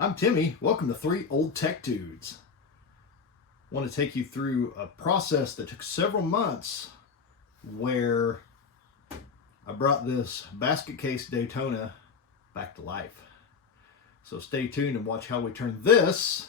I'm Timmy. Welcome to Three Old Tech Dudes. I want to take you through a process that took several months where I brought this basket case Daytona back to life. So stay tuned and watch how we turn this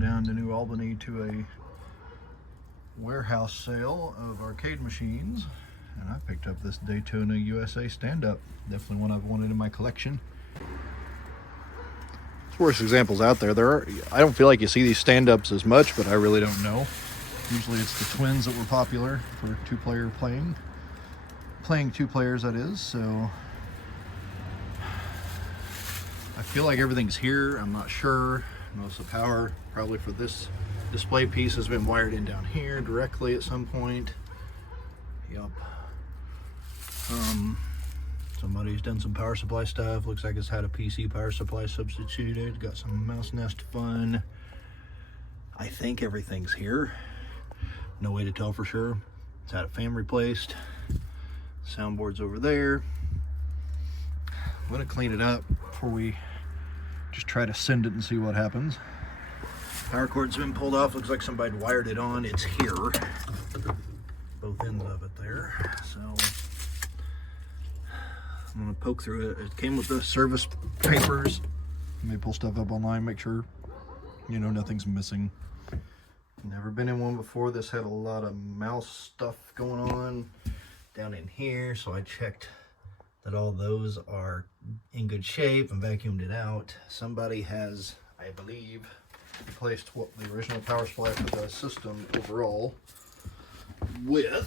down to New Albany to a warehouse sale of arcade machines, and I picked up this Daytona USA stand-up. Definitely one I've wanted in my collection. There's worse examples out there. I don't feel like you see these stand-ups as much, but I really don't know. Usually it's the twins that were popular for two-player playing two players, that is. So I feel like everything's here. I'm not sure. Most of the power probably for this display piece has been wired in down here directly at some point. Yup. Somebody's done some power supply stuff. Looks like it's had a PC power supply substituted. Got some mouse nest fun. I think everything's here. No way to tell for sure. It's had a fan replaced. Soundboard's over there. I'm gonna clean it up before we just try to send it and see what happens. Power cord's been pulled off. Looks like somebody wired it on. It's here. Both ends of it there. So I'm gonna poke through it. It came with the service papers. You may pull stuff up online, make sure nothing's missing. Never been in one before. This had a lot of mouse stuff going on down in here, so I checked that all those are in good shape and vacuumed it out. Somebody has, I believe, replaced what the original power supply for the system overall with a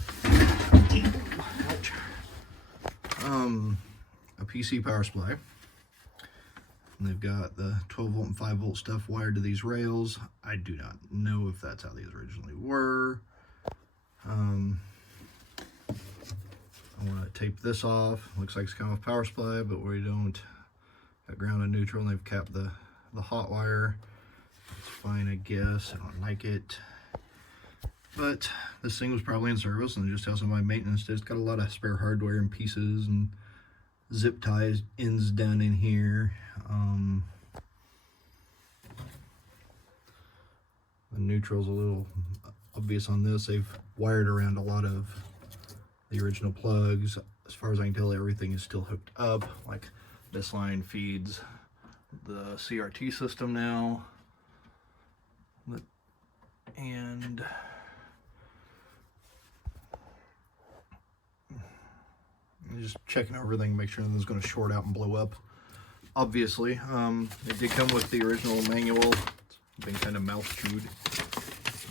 PC power supply. And they've got the 12 volt and 5 volt stuff wired to these rails. I do not know if that's how these originally were. I want to tape this off. Looks like it's kind of a power supply, but we don't. Got ground and neutral, and they've capped the hot wire. It's fine, I guess. I don't like it. But this thing was probably in service, and just how somebody maintenance did. It's got a lot of spare hardware and pieces and zip ties ends down in here. The neutral's a little obvious on this. They've wired around a lot of the original plugs. As far as I can tell, everything is still hooked up. Like this line feeds the CRT system now. And just checking everything, make sure nothing's going to short out and blow up. Obviously, it did come with the original manual. It's been kind of mouse chewed,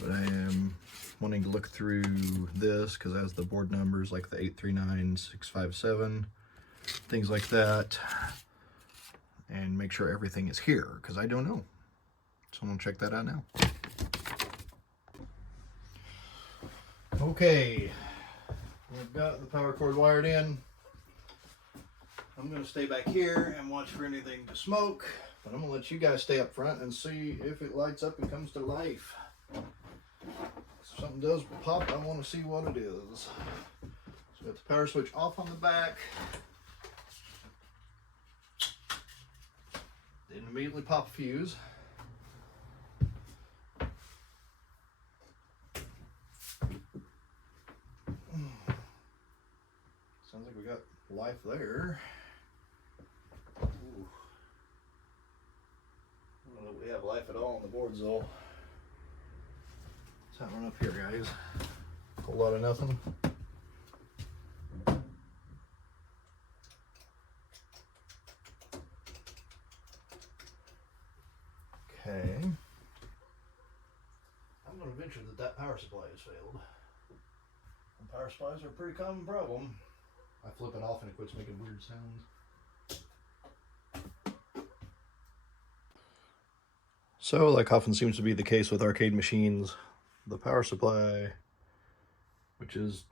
but I am wanting to look through this because it has the board numbers like the 839657, things like that, and make sure everything is here because I don't know. So I'm gonna check that out now. Okay, we've got the power cord wired in. I'm gonna stay back here and watch for anything to smoke, but I'm gonna let you guys stay up front and see if it lights up and comes to life. If something does pop, I want to see what it is. So got the power switch off on the back. Didn't immediately pop a fuse. Sounds like we got life there. Ooh. I don't know if we have life at all on the boards though. What's happening up here, guys? A whole lot of nothing. Okay. I'm going to venture that power supply has failed. And power supplies are a pretty common problem. I flip it off and it quits making weird sounds. So, like often seems to be the case with arcade machines, the power supply, which is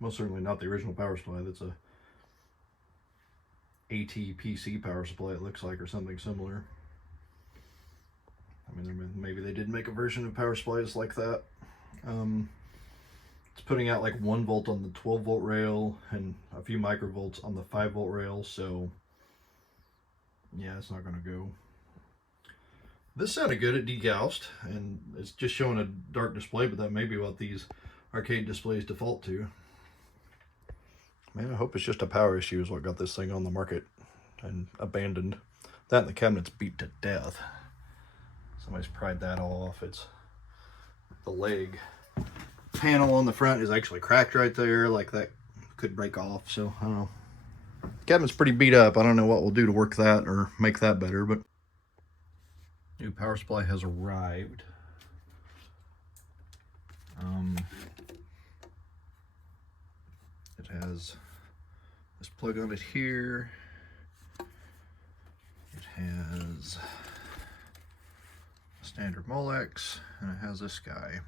most certainly not the original power supply. That's a ATPC power supply, it looks like, or something similar. I mean, maybe they did make a version of power supplies like that. It's putting out like 1 volt on the 12 volt rail and a few microvolts on the 5 volt rail, so yeah, it's not going to go. This sounded good at degaussed, and it's just showing a dark display, but that may be what these arcade displays default to. Man, I hope it's just a power issue is what got this thing on the market and abandoned. That and the cabinet's beat to death. Somebody's pried that all off. It's the leg panel on the front is actually cracked right there, like that could break off, so I don't know. The cabinet's pretty beat up. I don't know what we'll do to work that or make that better, but new power supply has arrived. It has this plug on it here. It has a standard Molex, and it has this guy.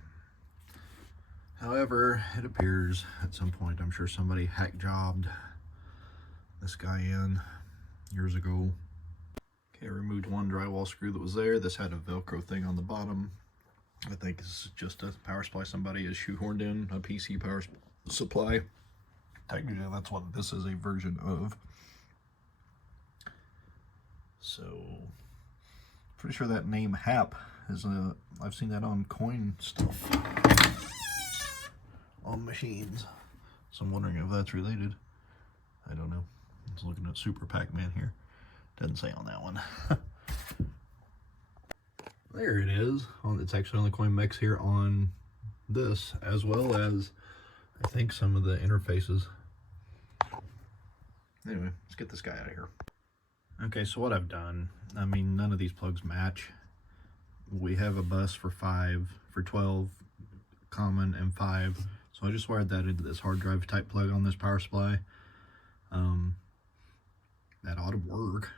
However, it appears at some point, I'm sure somebody hack jobbed this guy in years ago. Okay, I removed one drywall screw that was there. This had a Velcro thing on the bottom. I think this is just a power supply somebody has shoehorned in, a PC power supply. Technically, that's what this is a version of. So, pretty sure that name HAP is I've seen that on coin stuff on machines. So I'm wondering if that's related. I don't know. I was looking at Super Pac-Man here. Doesn't say on that one. There it is. It's actually on the coin mix here on this, as well as I think some of the interfaces. Anyway, let's get this guy out of here. Okay, so what I've done, I mean, none of these plugs match. We have a bus for 5, for 12, common, and 5. So I just wired that into this hard drive type plug on this power supply. That ought to work.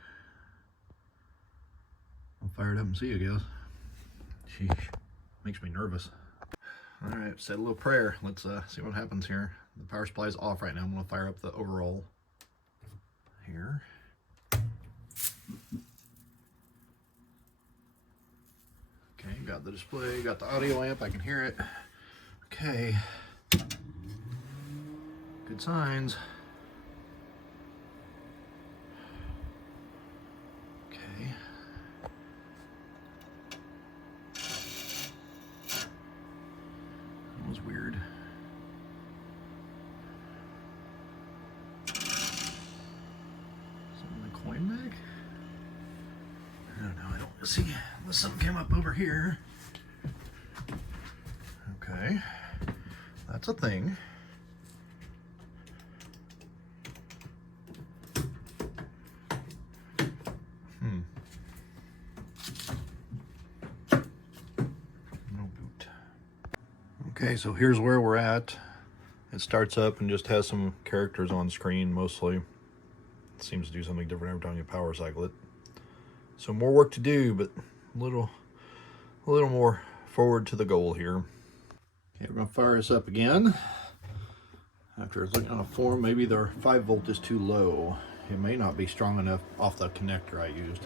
I'll fire it up and see, I guess. Sheesh, makes me nervous. All right, said a little prayer. Let's see what happens here. The power supply is off right now. I'm gonna fire up the overall here. Okay, got the display, got the audio amp, I can hear it. Okay, good signs. Okay. That was weird. Something in the coin mag? I don't know, I don't see unless something came up over here. Okay, that's a thing. No boot. Okay, so here's where we're at. It starts up and just has some characters on screen mostly. It seems to do something different every time you power cycle it. So more work to do, but a little more forward to the goal here. Okay, we're gonna fire this up again. After looking on a form, maybe their 5 volt is too low. It may not be strong enough off the connector I used.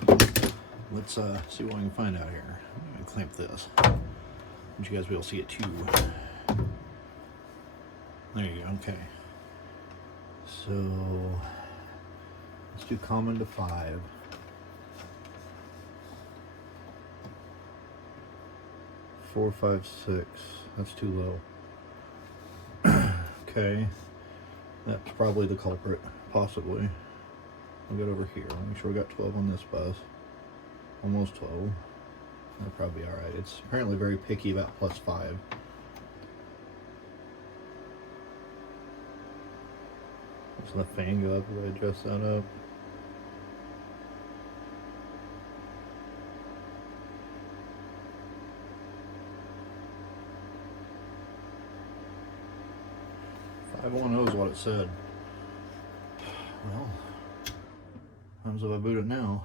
Let's see what I can find out here. I'm gonna clamp this. I want you guys to be able to see it too. There you go, okay. So, let's do common to 5. 4, 5, 6. That's too low. Okay. That's probably the culprit, possibly. I'll get over here. Make sure we got 12 on this bus. Almost 12. That'll probably be alright. It's apparently very picky about +5. Just let the fan go up if I adjust that up. $510 is what it said. Well, what happens if I boot it now?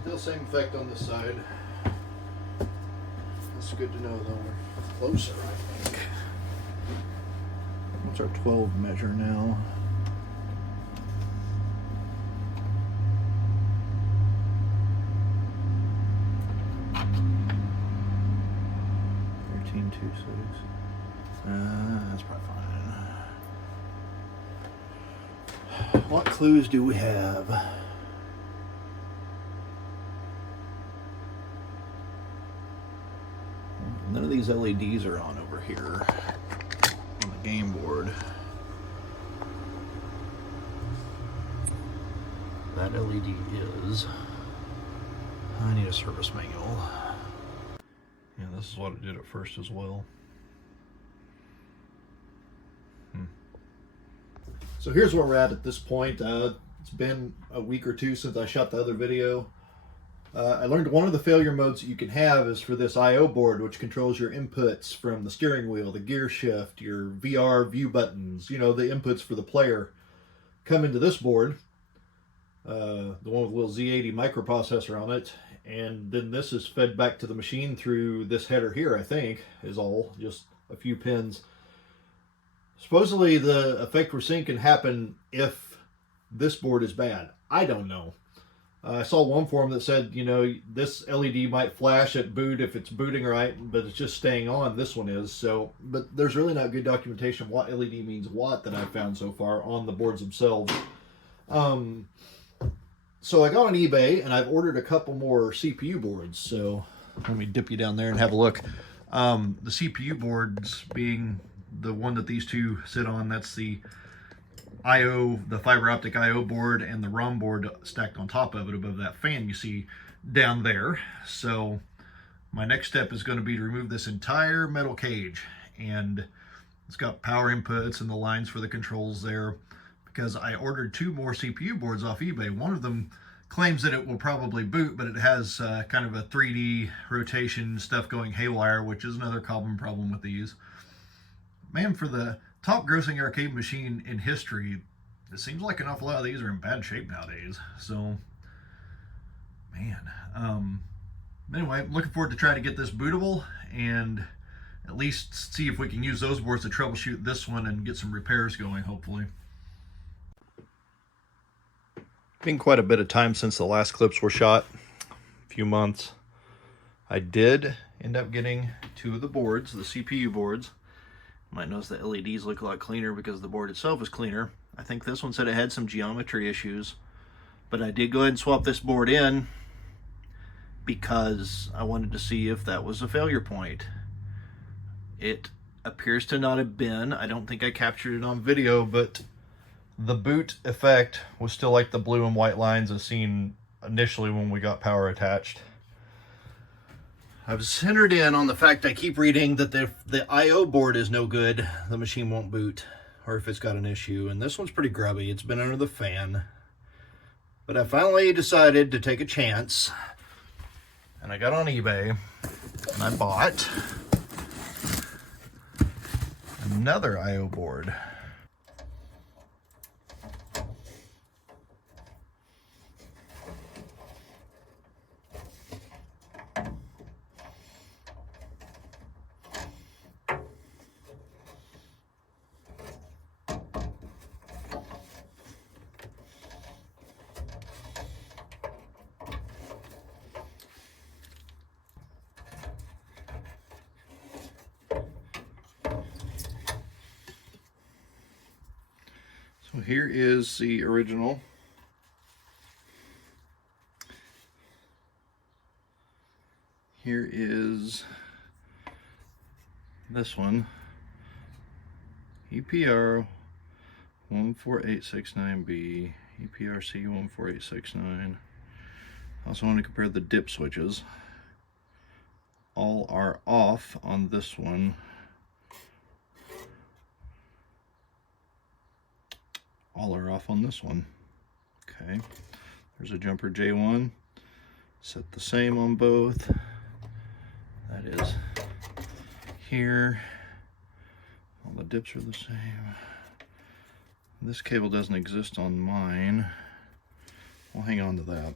Still same effect on this side. It's good to know though, we're closer, I think. What's our 12 measure now? That's probably fine. What clues do we have? None of these LEDs are on over here on the game board. That LED is. I need a service manual. Yeah, this is what it did at first as well. So here's where we're at this point. It's been a week or two since I shot the other video. I learned one of the failure modes that you can have is for this I/O board, which controls your inputs from the steering wheel, the gear shift, your VR view buttons, you know, the inputs for the player come into this board, the one with a little Z80 microprocessor on it, and then this is fed back to the machine through this header here, I think, is all, just a few pins. Supposedly the effect we're seeing can happen if this board is bad. I don't know. I saw one forum that said, you know, this LED might flash at boot if it's booting right, but it's just staying on. This one is. So, but there's really not good documentation of what LED means what that I've found so far on the boards themselves. So I got on eBay and I've ordered a couple more CPU boards. So let me dip you down there and have a look. The CPU boards being the one that these two sit on, that's the I/O, the fiber optic I/O board, and the ROM board stacked on top of it above that fan you see down there. So my next step is going to be to remove this entire metal cage, and it's got power inputs and the lines for the controls there, because I ordered two more CPU boards off eBay. One of them claims that it will probably boot, but it has kind of a 3D rotation stuff going haywire, which is another common problem with these. Man, for the top grossing arcade machine in history, it seems like an awful lot of these are in bad shape nowadays. So, man. Anyway, I'm looking forward to trying to get this bootable and at least see if we can use those boards to troubleshoot this one and get some repairs going, hopefully. Been quite a bit of time since the last clips were shot, a few months. I did end up getting two of the boards, the CPU boards. You might notice the LEDs look a lot cleaner because the board itself is cleaner. I think this one said it had some geometry issues, but I did go ahead and swap this board in because I wanted to see if that was a failure point. It appears to not have been. I don't think I captured it on video, but the boot effect was still like the blue and white lines as seen initially when we got power attached. I've centered in on the fact I keep reading that if the I/O board is no good, the machine won't boot, or if it's got an issue. And this one's pretty grubby. It's been under the fan. But I finally decided to take a chance. And I got on eBay and I bought another I/O board. So here is the original. Here is this one, EPR 14869B, EPRC 14869. I also want to compare the dip switches. All are off on this one. All are off on this one. Okay, there's a jumper J1, set the same on both. That is here. All the dips are the same. This cable doesn't exist on mine. We'll hang on to that.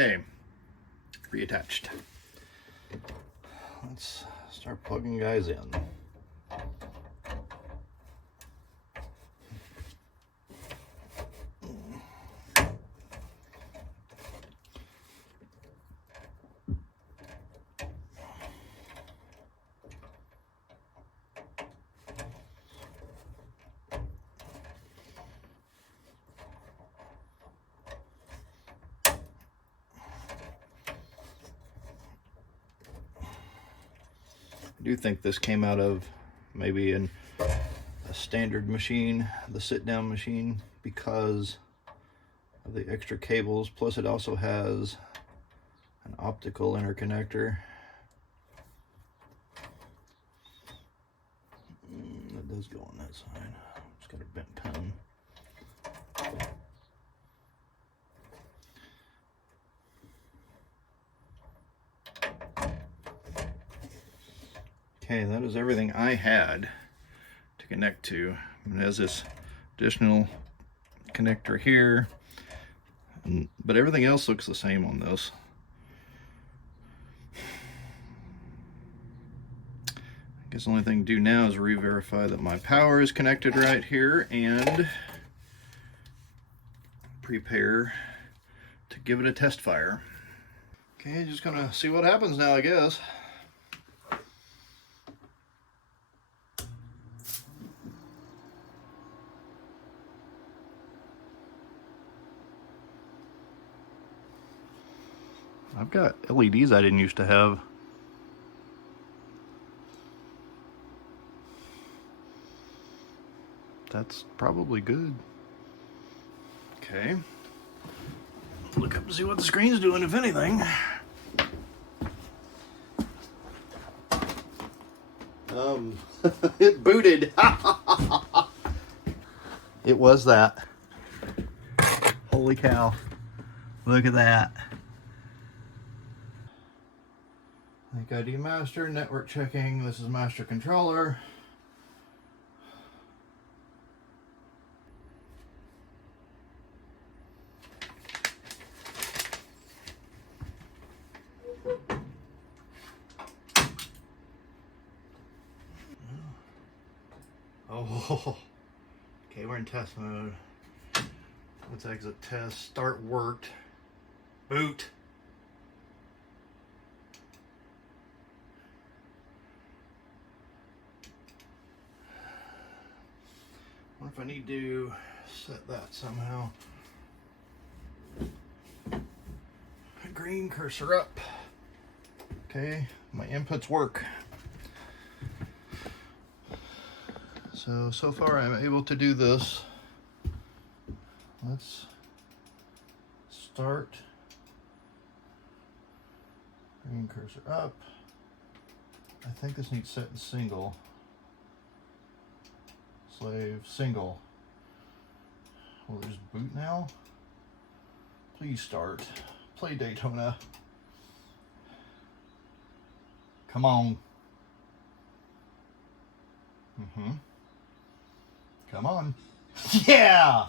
Okay, reattached. Let's start plugging guys in. I do think this came out of maybe a standard machine, the sit-down machine, because of the extra cables. Plus it also has an optical interconnector. That does go on that side. It's got a bent pin. Okay, that is everything I had to connect to. It has this additional connector here, but everything else looks the same on this. I guess the only thing to do now is re-verify that my power is connected right here and prepare to give it a test fire. Okay, just gonna see what happens now, I guess. I've got LEDs I didn't used to have. That's probably good. Okay. Look up and see what the screen's doing, if anything. It booted. It was that. Holy cow. Look at that. Link ID master, network checking. This is master controller. Oh, okay, we're in test mode. Let's exit test. Start worked. Boot. What if I need to set that somehow? Green cursor up. Okay, my inputs work. So far I'm able to do this. Let's start. Green cursor up. I think this needs set in single. Slave single. Will it just boot now? Please start. Play Daytona. Come on. Come on. Yeah!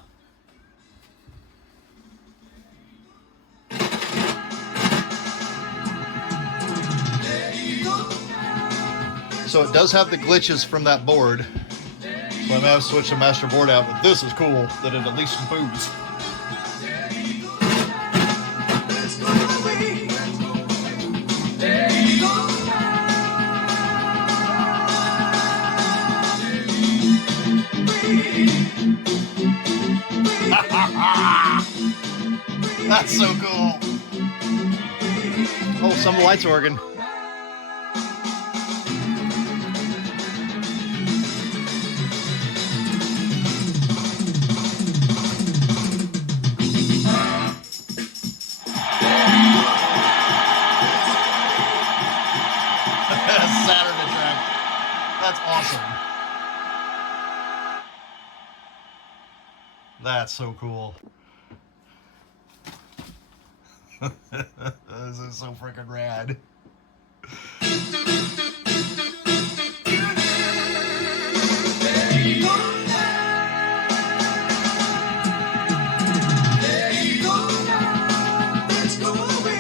So it does have the glitches from that board. So I may have to switch the master board out, but this is cool that it at least boots. That's so cool. Oh, some lights organ. Saturday track. That's awesome. That's so cool. This is so freaking rad. Let's go away.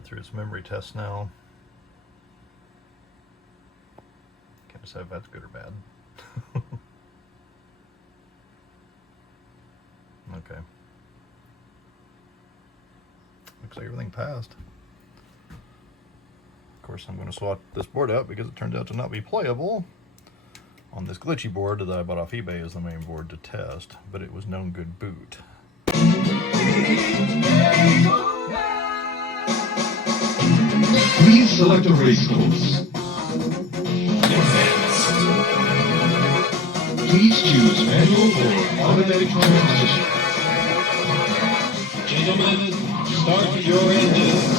it through its memory test now. Can't decide if that's good or bad. Okay. Looks like everything passed. Of course, I'm going to swap this board out because it turns out to not be playable on this glitchy board that I bought off eBay as the main board to test, but it was known good boot. Please select a race course. Please choose manual or automatic transmission. Gentlemen, start your engines.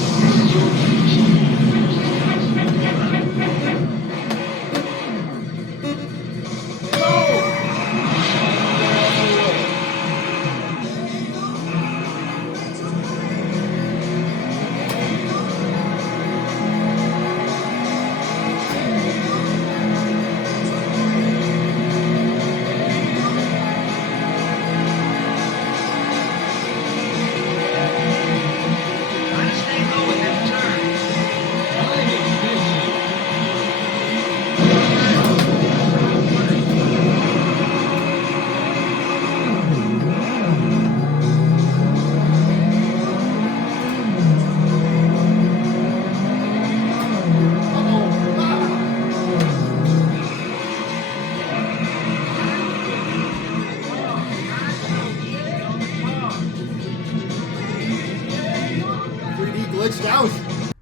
Glitched out.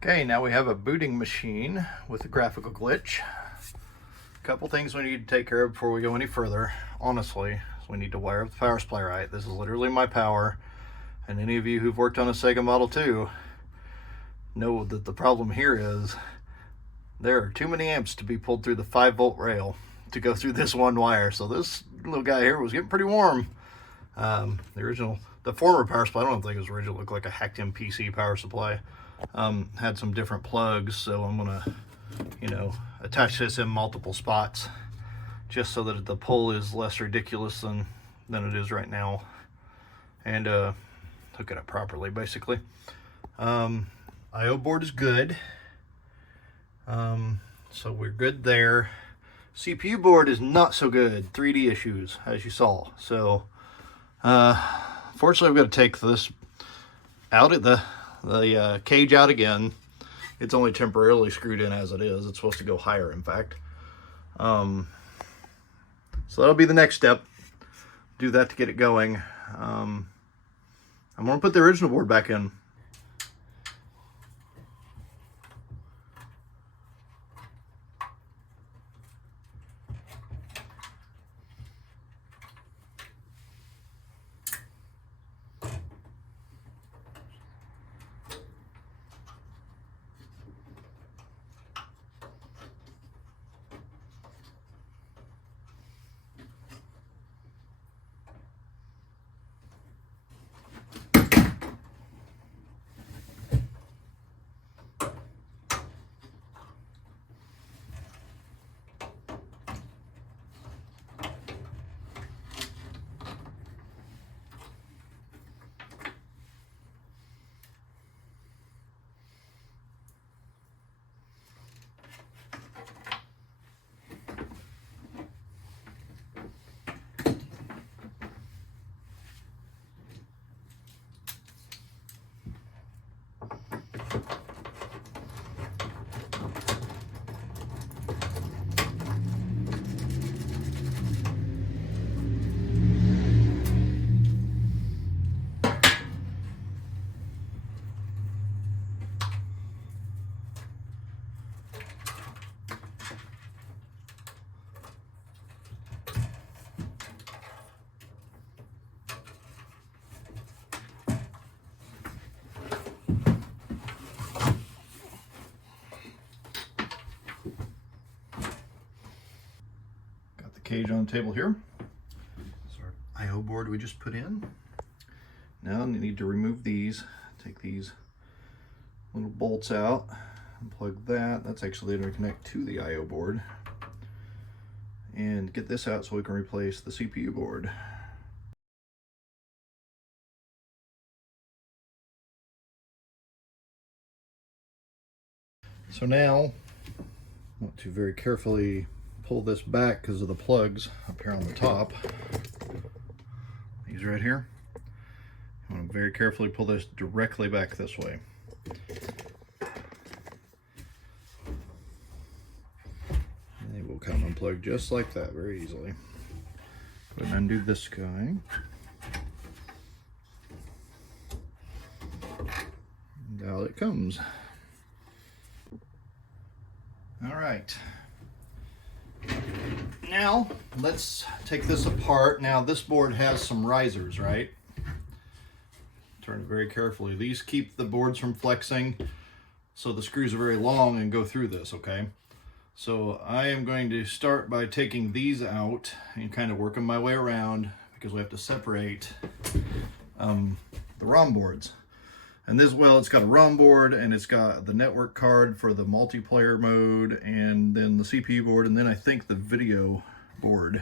Okay, now we have a booting machine with a graphical glitch. A couple things we need to take care of before we go any further. Honestly, is we need to wire up the power supply right. This is literally my power, and any of you who've worked on a Sega Model 2 know that the problem here is there are too many amps to be pulled through the 5-volt rail to go through this one wire. So this little guy here was getting pretty warm. The former power supply, I don't think it was original, looked like a hacked in PC power supply. Had some different plugs, so I'm gonna, attach this in multiple spots just so that the pull is less ridiculous than it is right now, and hook it up properly, basically. IO board is good, so we're good there. CPU board is not so good. 3D issues, as you saw. So fortunately, I've got to take this out at the cage out again. It's only temporarily screwed in as it is. It's supposed to go higher, in fact. So that'll be the next step. Do that to get it going. I'm going to put the original board back in. Cage on the table here. So our IO board we just put in. Now we need to remove these. Take these little bolts out and plug that. That's actually going to connect to the IO board. And get this out so we can replace the CPU board. So now, I want to very carefully pull this back because of the plugs up here on the top. These right here. I want to very carefully pull this directly back this way. And they will come unplugged just like that, very easily. Go ahead and undo this guy. And out it comes. All right. Now, let's take this apart. Now, this board has some risers, right? Turn it very carefully. These keep the boards from flexing, so the screws are very long and go through this, okay? So I am going to start by taking these out and kind of working my way around because we have to separate the ROM boards. And this, well, it's got a ROM board and it's got the network card for the multiplayer mode and then the CPU board, and then I think the video board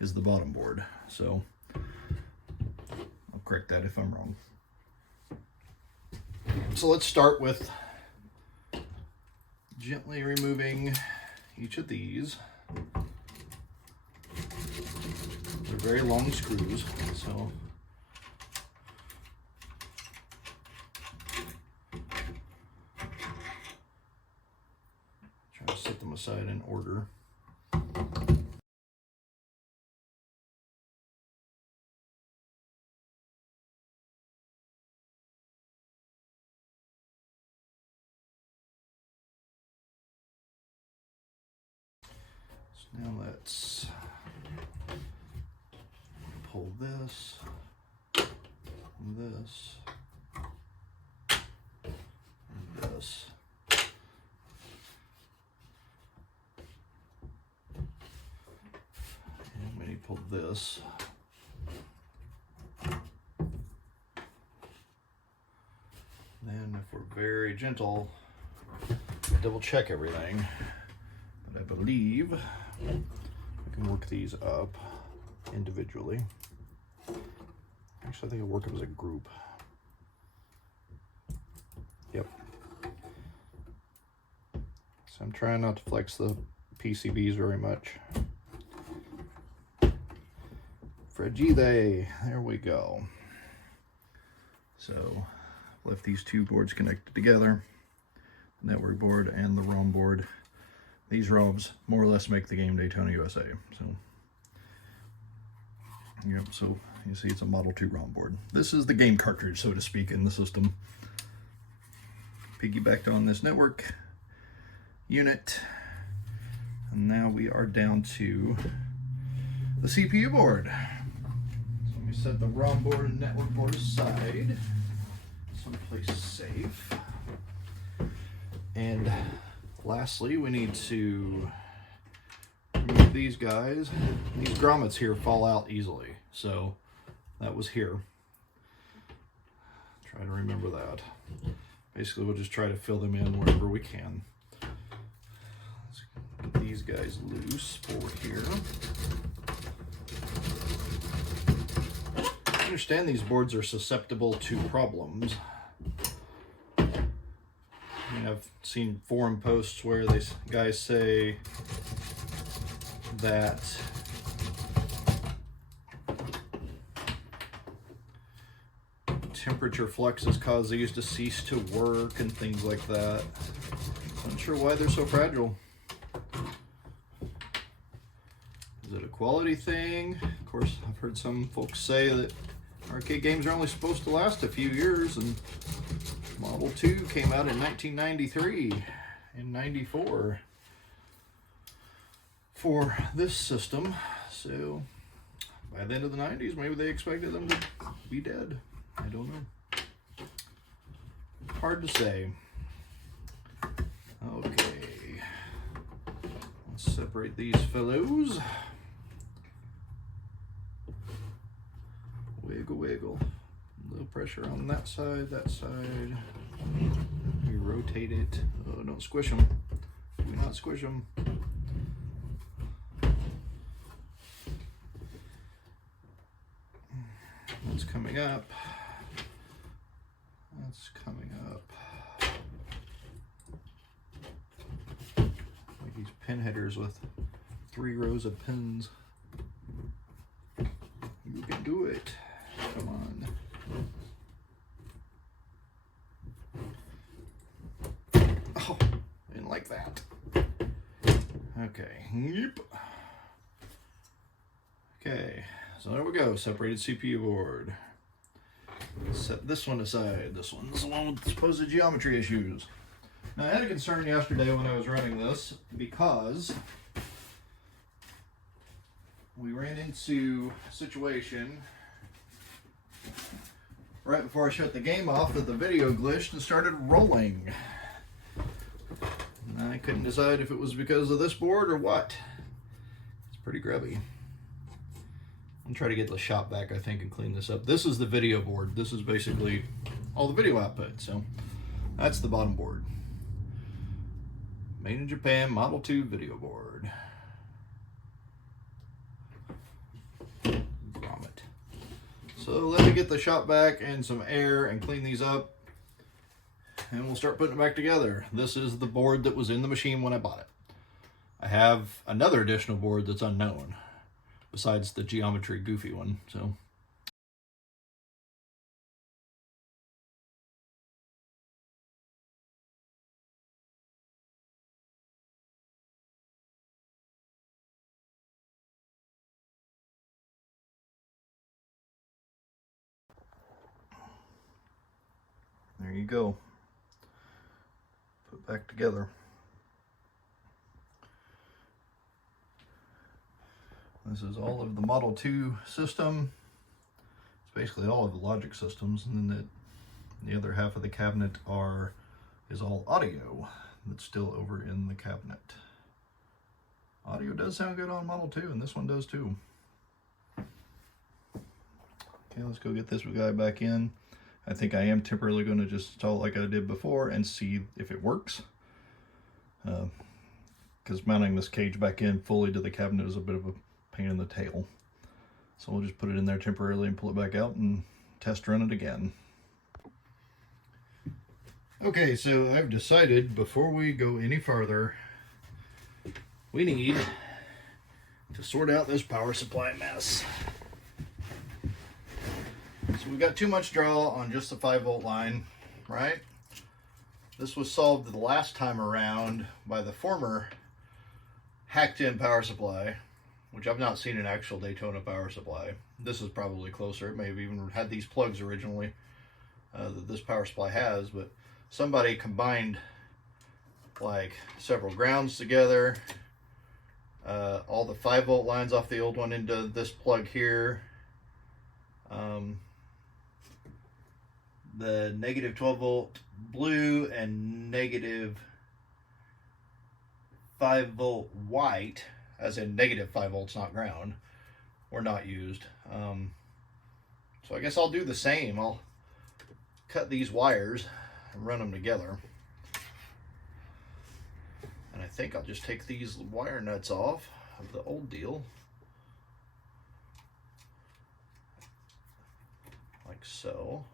is the bottom board. So I'll correct that if I'm wrong. So let's start with gently removing each of these. They're very long screws, so try to set them aside in order. Now let's pull this, and this, and this. And we need to pull this. Then if we're very gentle, double check everything. But I believe I can work these up individually. Actually, I think I'll work them as a group. Yep. So I'm trying not to flex the PCBs very much. Fragile, there we go. So left these two boards connected together, the network board and the ROM board. These ROMs more or less make the game Daytona USA. So, yep, so you see it's a Model 2 ROM board. This is the game cartridge, so to speak, in the system. Piggybacked on this network unit. And now we are down to the CPU board. So let me set the ROM board and network board aside, someplace safe. And lastly, we need to remove these guys. These grommets here fall out easily, so that was here. Try to remember that. Basically, we'll just try to fill them in wherever we can. Let's get these guys loose for here. I understand these boards are susceptible to problems. I've seen forum posts where these guys say that temperature fluxes cause these to cease to work and things like that. I'm not sure why they're so fragile. Is it a quality thing? Of course, I've heard some folks say that arcade games are only supposed to last a few years, and Model 2 came out in 1993 and 94 for this system. So by the end of the 90s, maybe they expected them to be dead. I don't know. Hard to say. Okay. Let's separate these fellows. Wiggle, wiggle. A little pressure on that side, that side. We rotate it. Oh, don't squish them. Do not squish them. That's coming up. That's coming up. pin headers with 3 rows of pins. You can do it. Come on. Oh, I didn't like that. Okay. Yep. Okay. So there we go. Separated CPU board. Set this one aside. This one's the one with supposed geometry issues. Now, I had a concern yesterday when I was running this because we ran into a situation right before I shut the game off that the video glitched and started rolling. And I couldn't decide if it was because of this board or what. It's pretty grubby. I'm trying to get the shop back, I think, and clean this up. This is the video board. This is basically all the video output. So that's the bottom board. Made in Japan, Model 2 video board. Vomit. So let me get the shop back and some air and clean these up, and we'll start putting it back together. This is the board that was in the machine when I bought it. I have another additional board that's unknown, besides the geometry goofy one. So there you go. Put back together. This is all of the Model 2 system. It's basically all of the logic systems, and then the other half of the cabinet is all audio that's still over in the cabinet. Audio does sound good on Model 2, and this one does too. Okay, let's go get this guy back in. I think I am temporarily going to just install it like I did before and see if it works. Because mounting this cage back in fully to the cabinet is a bit of a pain in the tail. So we'll just put it in there temporarily and pull it back out and test run it again. Okay, so I've decided before we go any farther, we need to sort out this power supply mess. So we got too much draw on just the 5-volt line, right? This was solved the last time around by the former hacked-in power supply, which I've not seen an actual Daytona power supply. This is probably closer. It may have even had these plugs originally that this power supply has, but somebody combined like several grounds together, all the 5-volt lines off the old one into this plug here, the negative 12-volt blue and negative 5-volt white, as in negative 5 volts, not ground, were not used. So I guess I'll do the same. I'll cut these wires and run them together. And I think I'll just take these wire nuts off of the old deal. Like so.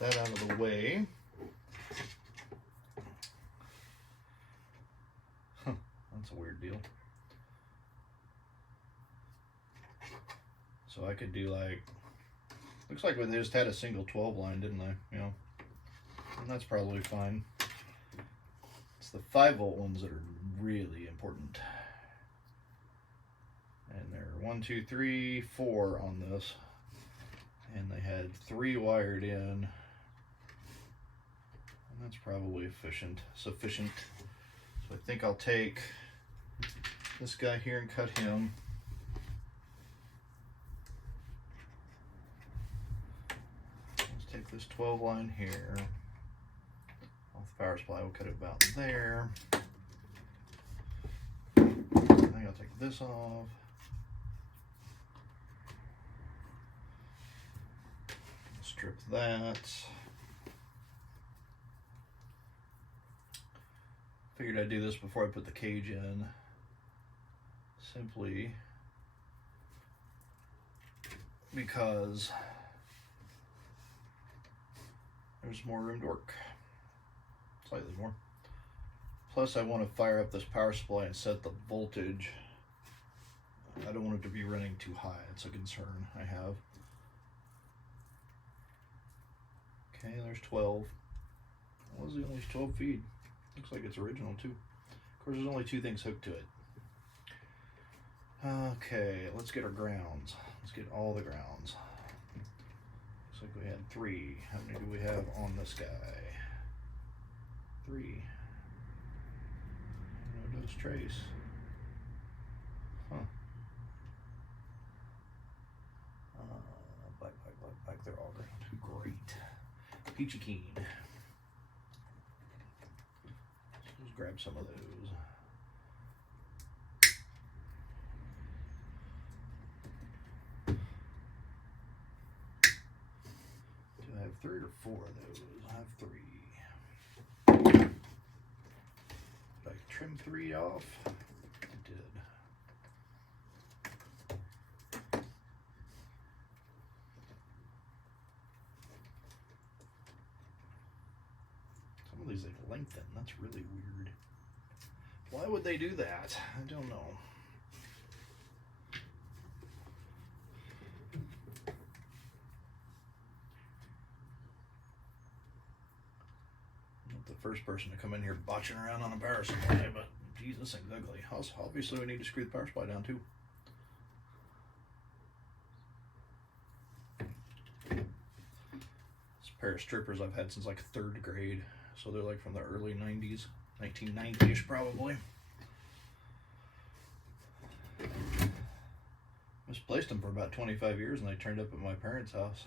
That out of the way. That's a weird deal. So I could do like, looks like they just had a single 12 line, didn't they? You know, and that's probably fine. It's the 5-volt ones that are really important. And there are 1, 2, 3, 4 on this. And they had 3 wired in. That's probably sufficient. So I think I'll take this guy here and cut him. Let's take this 12 line here. Off the power supply, we'll cut it about there. I think I'll take this off. Strip that. Figured I'd do this before I put the cage in, simply because There's more room to work. Slightly more. Plus, I want to fire up this power supply and set the voltage. I don't want it to be running too high. It's a concern I have. Okay, there's 12. What was it? Only 12 feet. Looks like it's original too. Of course, there's only 2 things hooked to it. Okay, let's get our grounds. Let's get all the grounds. Looks like we had 3. How many do we have on this guy? 3. No dose trace. Huh. Black. They're all ground. Great. Peachy keen. Let's grab some of those. Do I have 3 or 4 of those? I have 3. Did I trim 3 off? I did. Some of these like lengthen. That's really weird. Why would they do that? I don't know. Not the first person to come in here botching around on a power supply, but geez, this thing's ugly. Also, obviously, we need to screw the power supply down too. This pair of strippers I've had since like 3rd grade, so they're like from the early 90s, 1990-ish probably. Misplaced them for about 25 years and they turned up at my parents' house.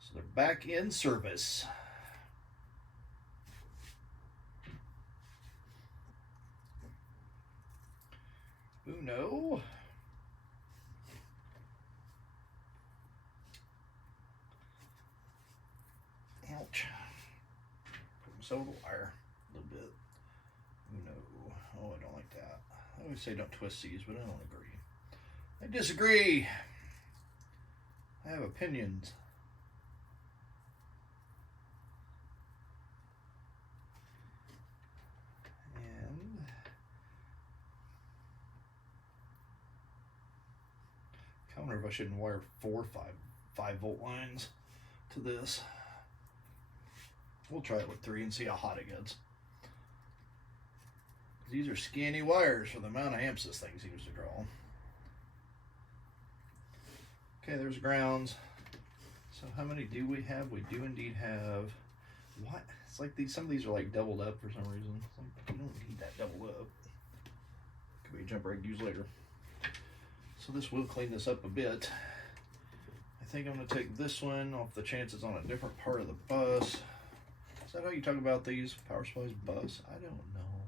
So they're back in service. Uno. Ouch. Put myself with the wire a little bit. Uno. Oh, I don't like that. I always say don't twist these, but I don't agree. I disagree. I have opinions. And I wonder if I shouldn't wire 4 5-volt lines to this. We'll try it with 3 and see how hot it gets. These are skinny wires for the amount of amps this thing seems to draw. Okay, there's grounds. So how many do we have? We do indeed have. What? It's like these. Some of these are like doubled up for some reason. It's like you don't need that doubled up. Could be a jump rig used later. So this will clean this up a bit. I think I'm going to take this one off the chances on a different part of the bus. Is that how you talk about these power supplies? Bus? I don't know.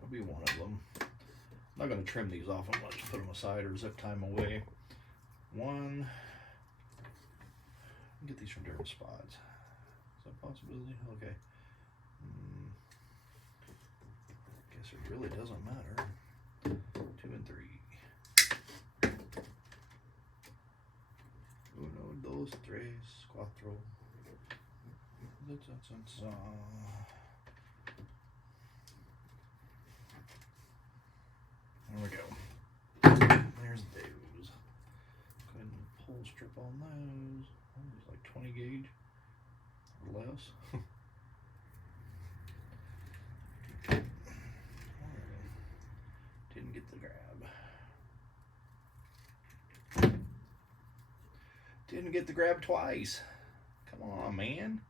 That'll be one of them. I'm not going to trim these off. I'm going to just put them aside or zip tie them away. One. Get these from different spots. Is that a possibility? Okay. Guess it really doesn't matter. 2 and 3. 1, 2, 3, 4. There we go. There's those. Go ahead and pull strip on those. Oh, it's like 20 gauge or less. Didn't get the grab. Didn't get the grab twice. Come on, man.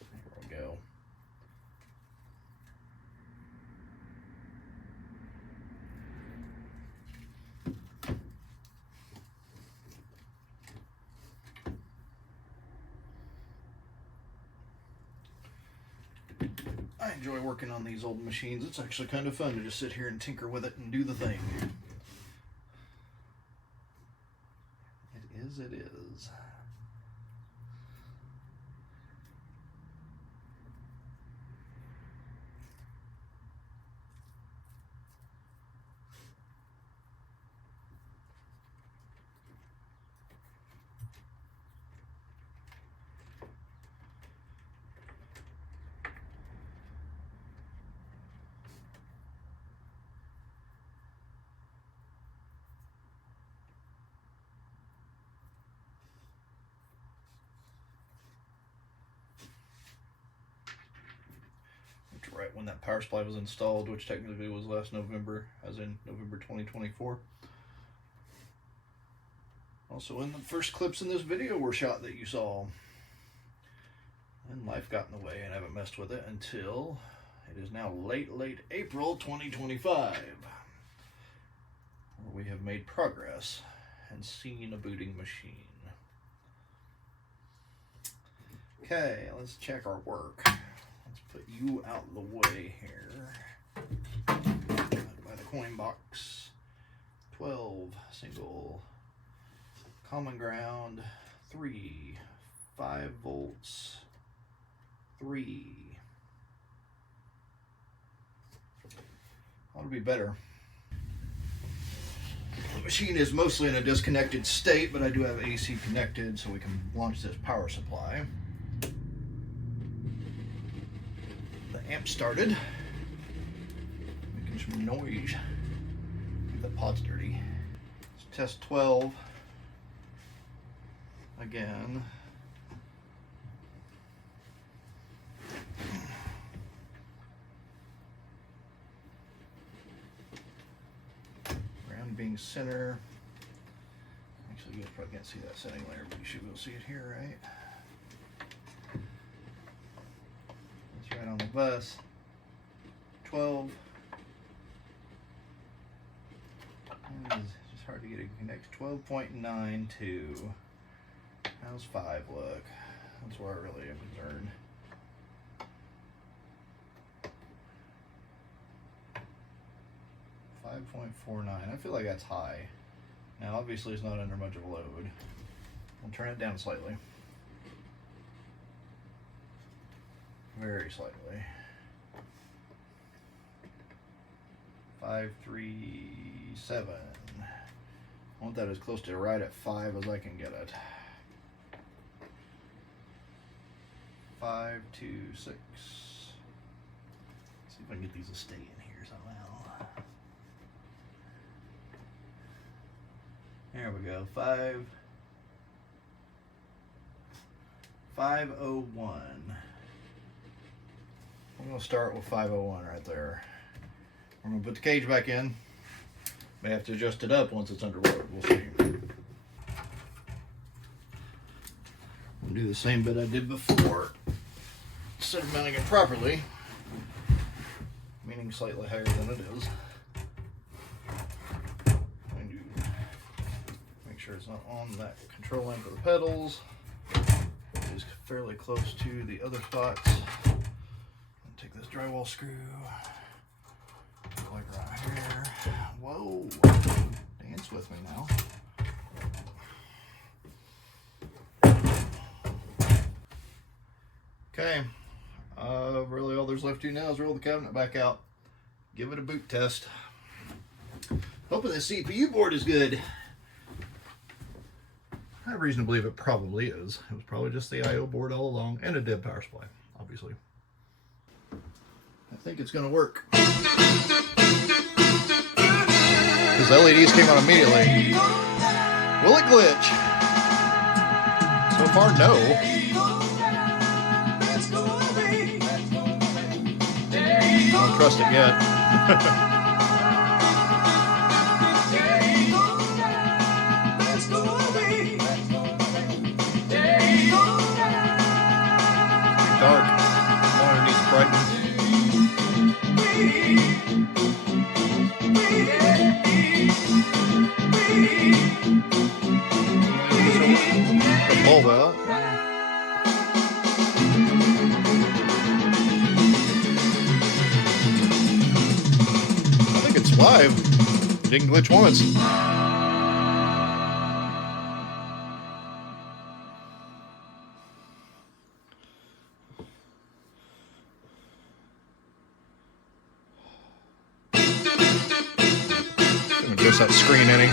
There we go. I enjoy working on these old machines. It's actually kind of fun to just sit here and tinker with it and do the thing. It is, it is. right when that power supply was installed, which technically was last November, as in November 2024. Also, in the first clips in this video were shot that you saw. And life got in the way and I haven't messed with it until it is now late April 2025. Where we have made progress and seen a booting machine. Okay, let's check our work. Let's put you out of the way here. By the coin box. 12 single common ground, 3 5 volts, 3. Ought to be better. The machine is mostly in a disconnected state, but I do have AC connected so we can launch this power supply. The amp started, making some noise. The pod's dirty. Let's test 12 again. Ground being center. Actually, you guys probably can't see that setting layer, but you should be able to see it here, right? That's right on the bus. 12. It's just hard to get it to connect. 12.92. How's 5 look? That's where I really am concerned. 5.49. I feel like that's high. Now, obviously, it's not under much of a load. We'll turn it down slightly. Very slightly. 5.37. I want that as close to right at 5 as I can get it. 5.26. See if I can get these to stay in here somehow. There we go. 501. I'm going to start with 501 right there. We're going to put the cage back in. May have to adjust it up once it's under load. We'll see. I'll do the same bit I did before. Instead of mounting it properly, meaning slightly higher than it is. And you make sure it's not on that control line for the pedals. It is fairly close to the other spots. Take this drywall screw, like right here. Whoa, dance with me now. Okay, really all there's left to do now is roll the cabinet back out, give it a boot test. Hoping the CPU board is good. I have reason to believe it probably is. It was probably just the I/O board all along and a dead power supply, obviously. I think it's going to work. Because the LEDs came on immediately. Will it glitch? So far, no. I don't trust it yet. Dark. Monitor needs brightening. Oh well. I think it's live. It didn't glitch once. Adjust that screen any.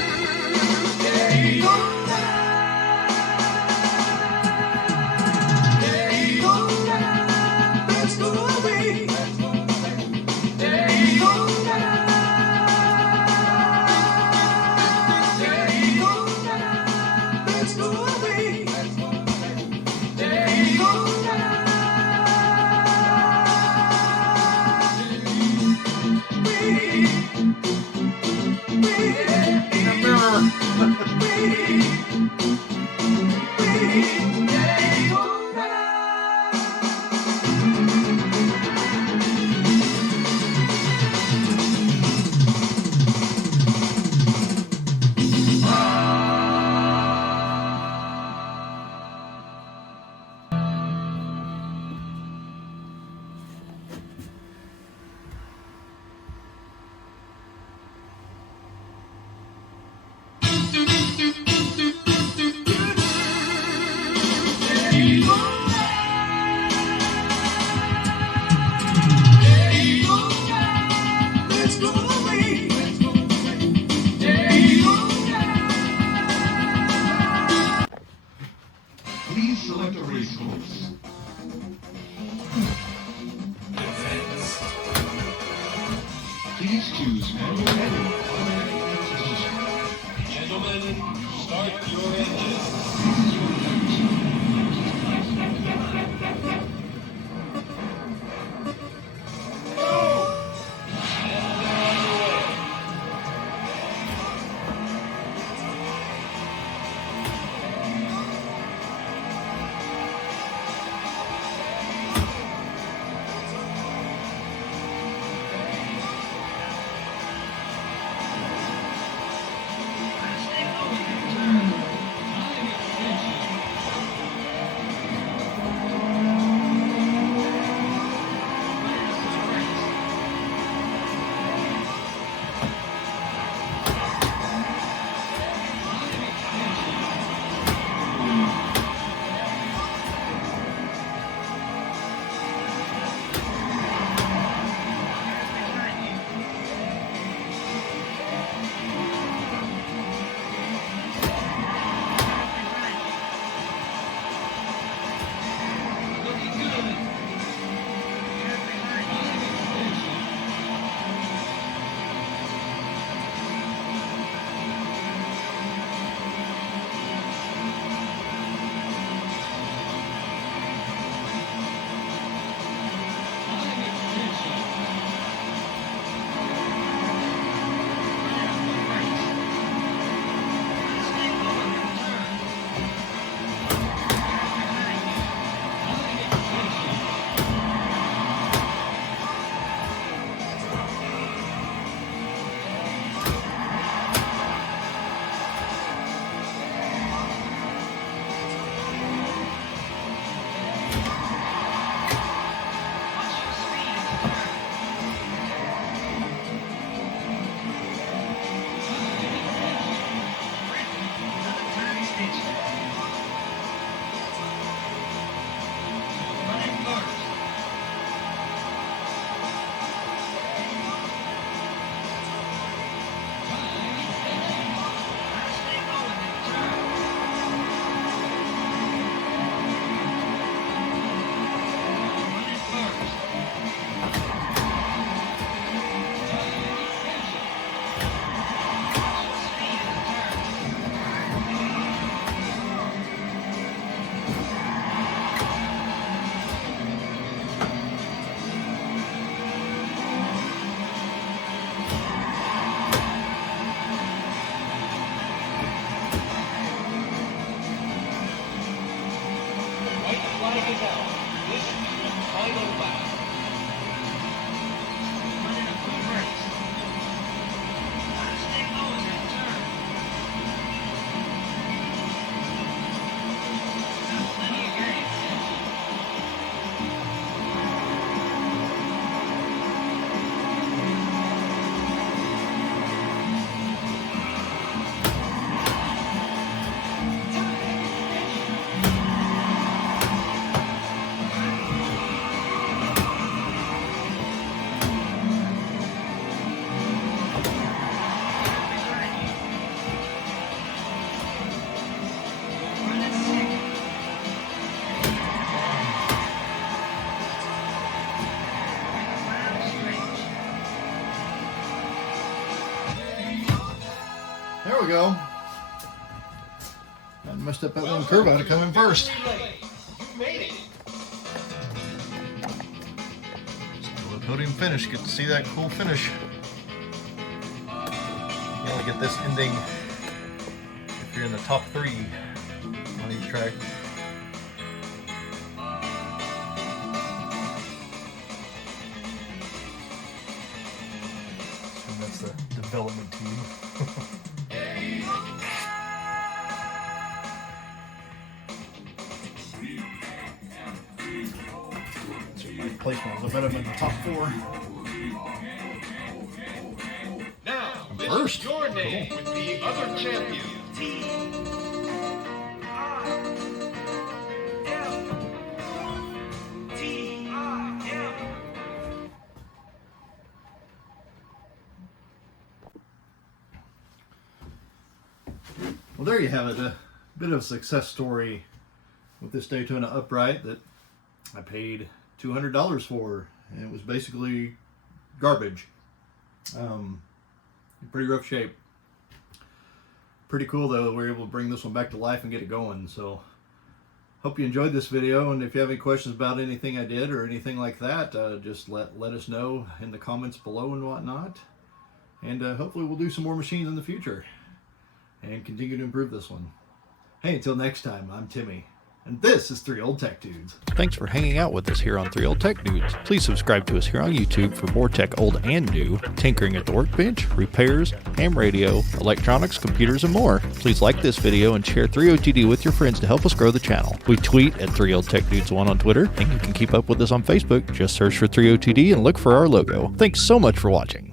we go. I messed up that little curve out to come in first. Still a podium finish. Get to see that cool finish. You only get this ending if you're in the top 3 on each track. So that's the development team. Placement was a better than the top 4. Now, First. your name with the other champion. Well, there you have it. A bit of a success story with this Daytona upright that I paid $200 for, and it was basically garbage. In pretty rough shape. Pretty cool though that we were able to bring this one back to life and get it going. So hope you enjoyed this video, and if you have any questions about anything I did or anything like that, just let us know in the comments below and whatnot. And hopefully we'll do some more machines in the future and continue to improve this one. Hey, until next time, I'm Timmy, and this is 3 Old Tech Dudes. Thanks for hanging out with us here on 3 Old Tech Dudes. Please subscribe to us here on YouTube for more tech old and new, tinkering at the workbench, repairs, ham radio, electronics, computers, and more. Please like this video and share 3OTD with your friends to help us grow the channel. We tweet at 3 Old Tech Dudes 1 on Twitter, and you can keep up with us on Facebook. Just search for 3OTD and look for our logo. Thanks so much for watching.